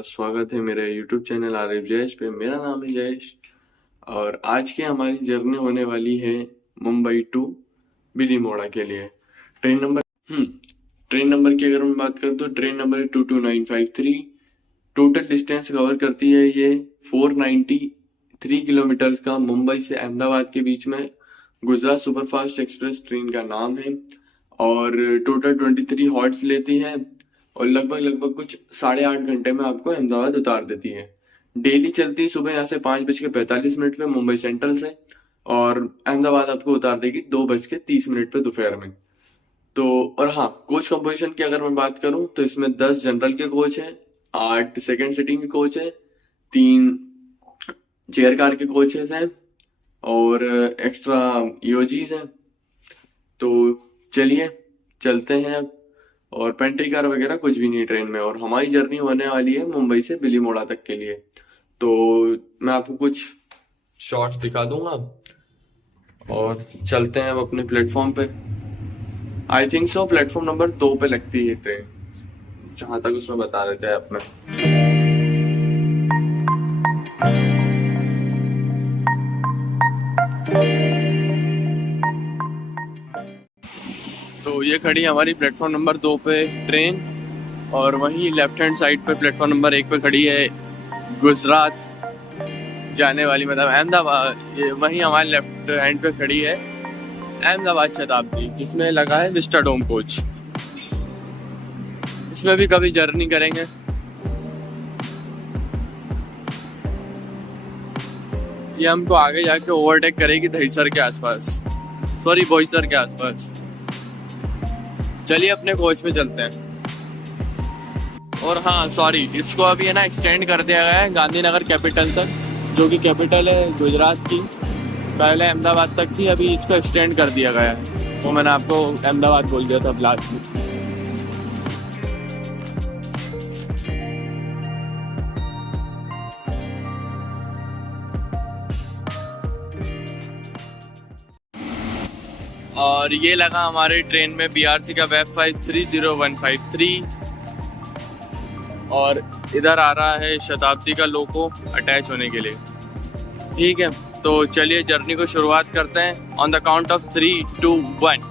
का स्वागत है मेरे YouTube चैनल आरिफ जयेश पे। मेरा नाम है जयेश और आज की हमारी जर्नी होने वाली है मुंबई टू बिलीमोड़ा के लिए। ट्रेन नंबर ट्रेन नंबर की अगर मैं बात करूँ तो train number 22953। Total distance cover करती है ये 493 किलोमीटर का। मुंबई से अहमदाबाद के बीच में गुजरात सुपरफास्ट एक्सप्रेस ट्रेन का नाम है और टोटल 23 हॉर्स लेती है और लगभग कुछ 8.5 घंटे में आपको अहमदाबाद उतार देती है। डेली चलती है सुबह यहाँ से 5:45 पे मुंबई सेंट्रल से और अहमदाबाद आपको उतार देगी 2:30 पे दोपहर में। तो और हाँ, कोच कंपोजिशन की अगर मैं बात करूं तो इसमें 10 जनरल के कोच हैं, 8 सेकंड सीटिंग के कोच हैं, 3 चेयर कार के कोचेस हैं और एक्स्ट्रा ईओजीज हैं। तो चलिए चलते हैं अब। और पेंट्री कार वगैरह कुछ भी नहीं ट्रेन में। और हमारी जर्नी होने वाली है मुंबई से बिलीमोड़ा तक के लिए। तो मैं आपको कुछ शॉट्स दिखा दूंगा और चलते हैं अब अपने प्लेटफॉर्म पे। I think so platform number 2 पे लगती है ट्रेन, जहां तक उसमें बता रहे थे अपने। तो ये खड़ी हमारी प्लेटफॉर्म नंबर 2 पे ट्रेन और वहीं लेफ्ट हैंड साइड पे प्लेटफॉर्म नंबर 1 पे खड़ी है गुजरात जाने वाली, मतलब अहमदाबाद। ये वहीं हमारे लेफ्ट हैंड पे खड़ी है अहमदाबाद शताब्दी, जिसमें लगा है विस्टाडोम कोच। इसमें भी कभी जर्नी करेंगे। ये हमको आगे जाके ओवरटेक करेगी दहीसर के आसपास, सॉरी बोईसर के आसपास। चलिए अपने कोच में चलते हैं। और हाँ सॉरी, इसको अभी है ना एक्सटेंड कर दिया गया है गांधीनगर कैपिटल तक, जो कि कैपिटल है गुजरात की। पहले अहमदाबाद तक थी, अभी इसको एक्सटेंड कर दिया गया है। वो मैंने आपको अहमदाबाद बोल दिया था लास्ट में। और ये लगा हमारे ट्रेन में BRC का वेब 530153 और इधर आ रहा है शताब्दी का लोको अटैच होने के लिए। ठीक है, तो चलिए जर्नी को शुरुआत करते हैं। On the count of 3, 2, 1।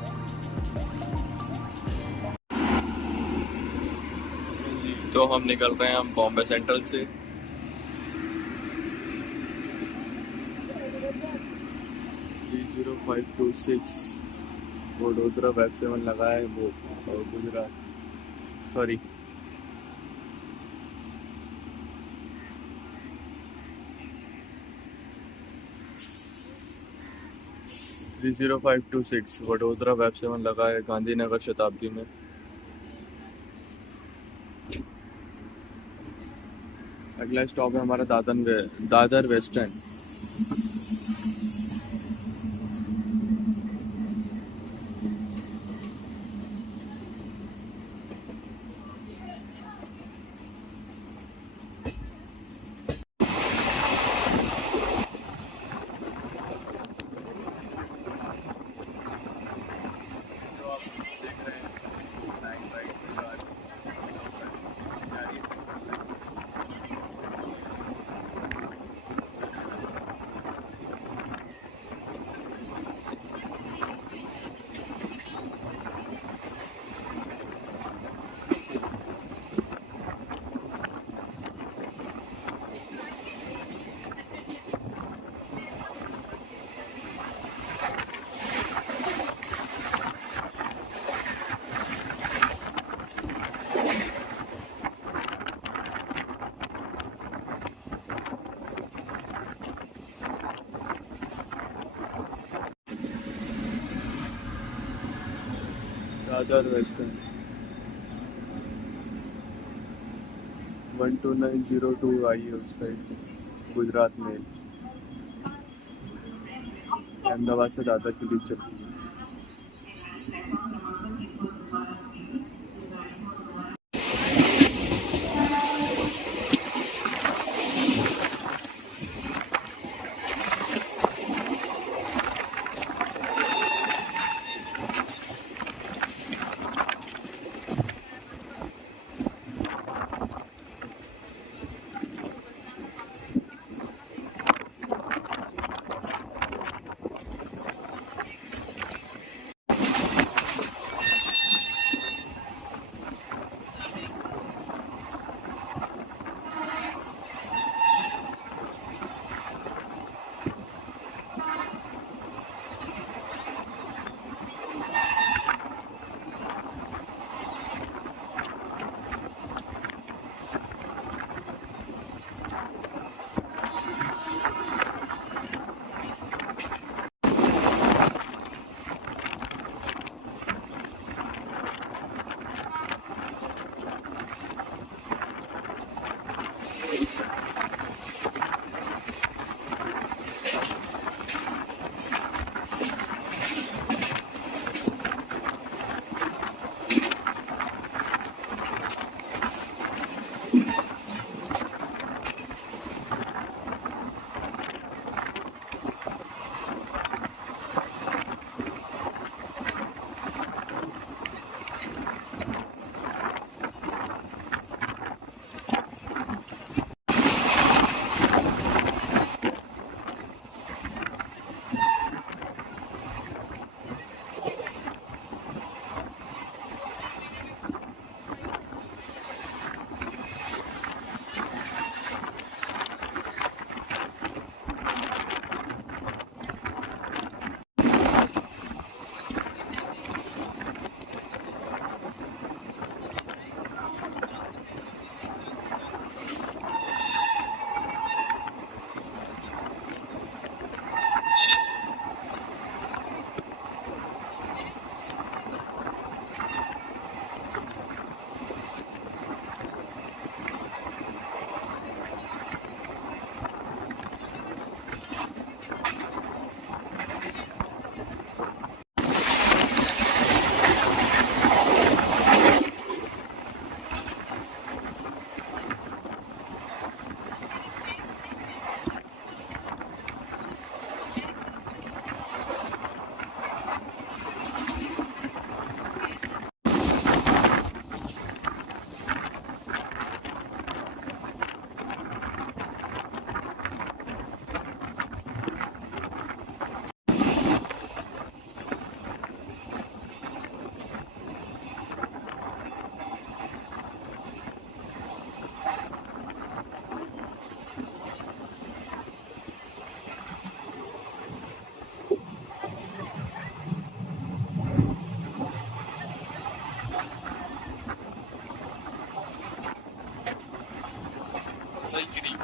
तो हम निकल रहे हैं हम बॉम्बे सेंट्रल से। वडोदरा वेब 7 लगा है वो, और गुजरात सॉरी 30526 वडोदरा वेब 7 लगा है गांधीनगर शताब्दी में। अगला स्टॉप है हमारा दादर वेस्टर्न। दादर वेस्टर्न 12902 आई है उस साइड गुजरात में। अहमदाबाद से दादर के बीच चलती है। साइकिल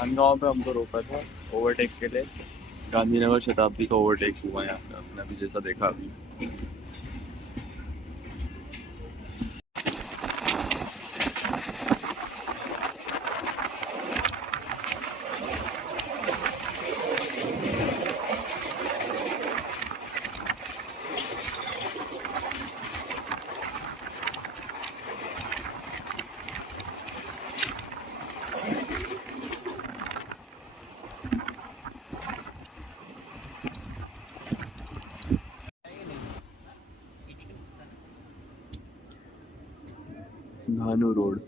मानगांव पे हमको रोका था ओवरटेक के लिए। गांधीनगर शताब्दी का ओवरटेक हुआ यहाँ पे, आपने अभी जैसा देखा अभी। धानू रोड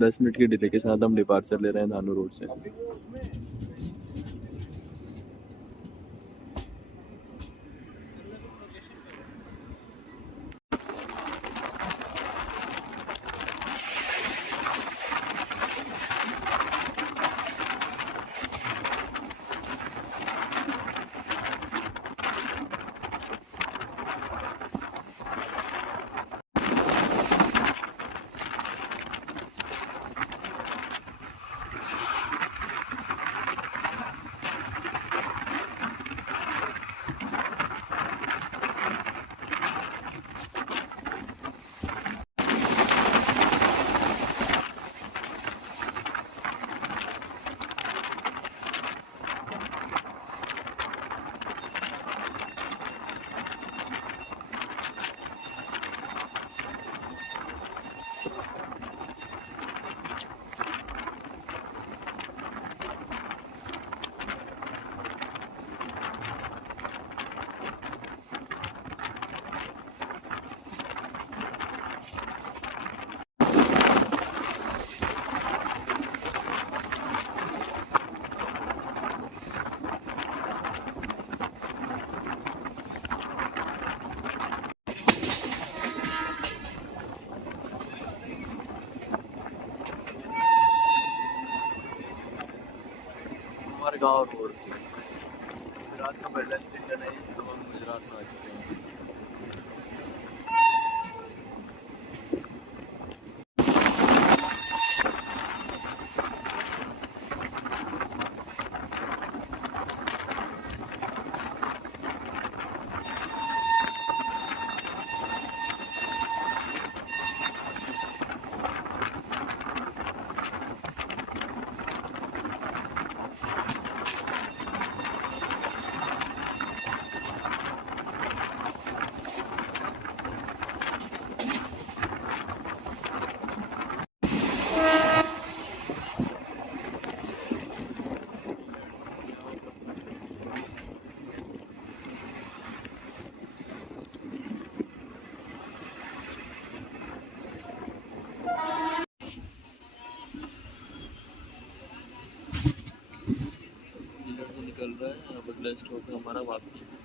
10 मिनट के डिले के साथ हम डिपार्चर ले रहे हैं धानू रोड से। गाँव रोड गुजरात का पहला स्टेशन है, तो हम गुजरात में आ चुके हैं। निकल रहा है अब अगला स्टॉप है हमारा वापी।